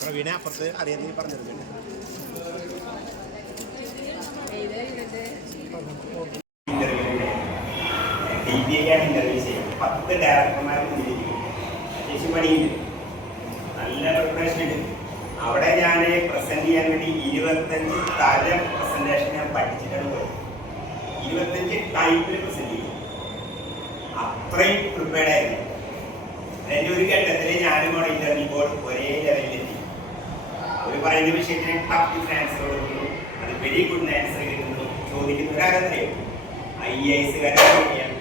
പ്രവീണ അപ്പുറത്ത് അറിയാതെ പറഞ്ഞെടുക്കണ്ടേ ഇന്റർവ്യൂ ചെയ്യും 10 ഡയറക്ടർമാരെ മുന്നിലിരിക്കും. അത്യാവശ്യം പണിയുണ്ട്, നല്ല പ്രിപ്പറേഷൻ ഉണ്ട്. അവിടെ ഞാൻ പ്രസന്റ് ചെയ്യാൻ വേണ്ടി 25 തരം പ്രസന്റേഷൻ ഞാൻ പഠിച്ചിട്ടാണ് പോയത്. 25 ടൈപ്പിൽ പ്രസന്റ് ചെയ്യും. അത്രയും പ്രിപ്പയർഡ് ആയിരുന്നു. അതിൻ്റെ ഒരു ഘട്ടത്തിൽ ഞാനും അവിടെ ഇന്റർവ്യൂ ബോർഡ് ഒരേ ലെവലിലെത്തി. അവർ പറയുന്ന വിഷയത്തിന് ടഫ് ആൻസർ കൊടുക്കുന്നു, അത് വെരി ഗുഡ് ആൻസർ കിട്ടുന്നു. ചോദിക്കുന്ന ഒരാളെന്നറിയോ IAS കാര്യം.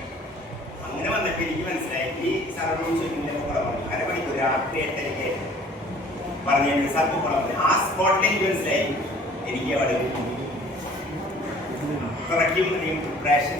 അങ്ങനെ വന്നപ്പോൾ എനിക്ക് മനസ്സിലായി ഈ സർവ്വം ചോദിക്കുന്നതിന്റെ കുളമാണ്. അരമണിക്കൂർ രാത്രി 8:30 പറഞ്ഞു സർവ്വ കുളമാണ്. ആ സ്പോട്ടിൽ എനിക്ക് മനസ്സിലായി എനിക്ക് അവിടെ കുറയ്ക്കും പ്രിപ്പറേഷൻ